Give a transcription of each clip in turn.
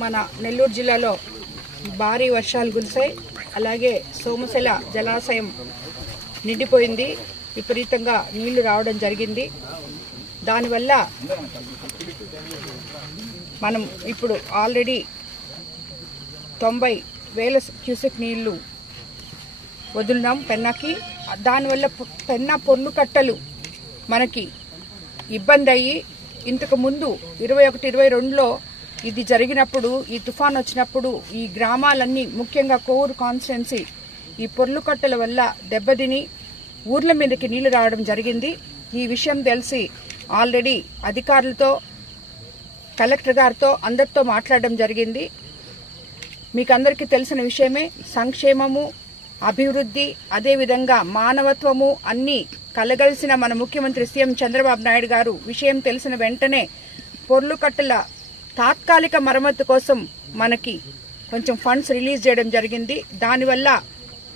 మన నెల్లూరు జిల్లాలో భారీ వర్షాలు కురిశాయి. అలాగే సోమశిల జలాశయం నిండిపోయింది. విపరీతంగా నీళ్లు రావడం జరిగింది. దానివల్ల మనం ఇప్పుడు ఆల్రెడీ 90,000 క్యూసెక్ నీళ్లు వదిలినాం పెన్నాకి. దానివల్ల పెన్నా పొర్లు కట్టలు మనకి ఇబ్బంది అయ్యి, ఇంతకు ముందు 21-22లో ఇది జరిగినప్పుడు, ఈ తుఫాన్ వచ్చినప్పుడు ఈ గ్రామాలన్నీ, ముఖ్యంగా కోవూరు కాన్స్టిట్యున్సీ, ఈ పొర్లు కట్టల వల్ల దెబ్బతిని ఊర్ల మీదకి నీళ్లు రావడం జరిగింది. ఈ విషయం తెలిసి ఆల్రెడీ అధికారులతో, కలెక్టర్ గారితో అందరితో మాట్లాడడం జరిగింది. మీకు అందరికీ తెలిసిన విషయమే. సంక్షేమము, అభివృద్ధి, అదేవిధంగా మానవత్వము అన్నీ కలగలిసిన మన ముఖ్యమంత్రి సీఎం చంద్రబాబు నాయుడు గారు విషయం తెలిసిన వెంటనే పొర్లు కట్టల తాత్కాలిక మరమ్మతు కోసం మనకి కొంచెం ఫండ్స్ రిలీజ్ చేయడం జరిగింది. దానివల్ల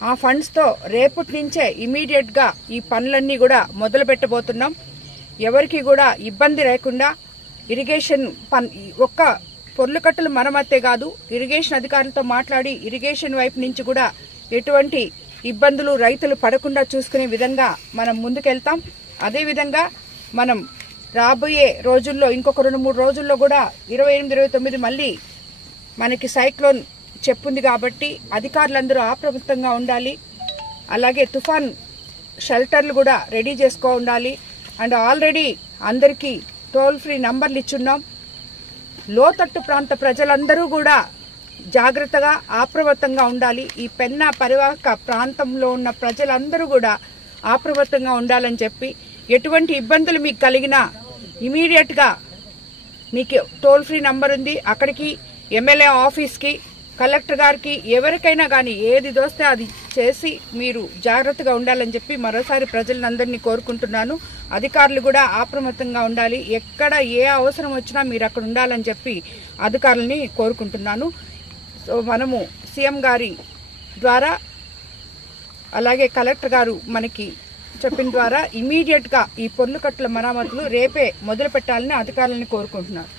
ఆ ఫండ్స్ తో రేపటి నుంచే ఇమీడియట్ గా ఈ పనులన్నీ కూడా మొదలు పెట్టబోతున్నాం. ఎవరికి కూడా ఇబ్బంది లేకుండా ఇరిగేషన్ ఒక్క పొర్లు కట్టల మరమ్మతే కాదు, ఇరిగేషన్ అధికారులతో మాట్లాడి ఇరిగేషన్ వైపు నుంచి కూడా ఎటువంటి ఇబ్బందులు రైతులు పడకుండా చూసుకునే విధంగా మనం ముందుకెళ్తాం. అదేవిధంగా మనం రాబోయే రోజుల్లో, ఇంకొక 2-3 రోజుల్లో కూడా 28-29 మళ్ళీ మనకి సైక్లోన్ చెప్పుంది కాబట్టి అధికారులందరూ అప్రమత్తంగా ఉండాలి. అలాగే తుఫాన్ షెల్టర్లు కూడా రెడీ చేసుకో ఉండాలి. అండ్ ఆల్రెడీ అందరికీ టోల్ ఫ్రీ నంబర్లు ఇచ్చున్నాం. లోతట్టు ప్రాంత ప్రజలందరూ కూడా జాగ్రత్తగా అప్రమత్తంగా ఉండాలి. ఈ పెన్నా పరివాహక ప్రాంతంలో ఉన్న ప్రజలందరూ కూడా అప్రమత్తంగా ఉండాలని చెప్పి, ఎటువంటి ఇబ్బందులు మీకు కలిగినా ఇమీడియట్ గా మీకు టోల్ ఫ్రీ నంబర్ ఉంది, అక్కడికి ఎమ్మెల్యే ఆఫీస్కి, కలెక్టర్ గారికి, ఎవరికైనా కానీ ఏది దోస్తే అది చేసి మీరు జాగ్రత్తగా ఉండాలని చెప్పి మరోసారి ప్రజలందరినీ కోరుకుంటున్నాను. అధికారులు కూడా అప్రమత్తంగా ఉండాలి. ఎక్కడ ఏ అవసరం వచ్చినా మీరు అక్కడ ఉండాలని చెప్పి అధికారులని కోరుకుంటున్నాను. సో మనము సీఎం గారి ద్వారా, అలాగే కలెక్టర్ గారు మనకి చెప్పిన ద్వారా ఇమీడియట్ గా ఈ పొర్లు కట్టల మరామతులు రేపే మొదలు పెట్టాలని అధికారులను కోరుకుంటున్నారు.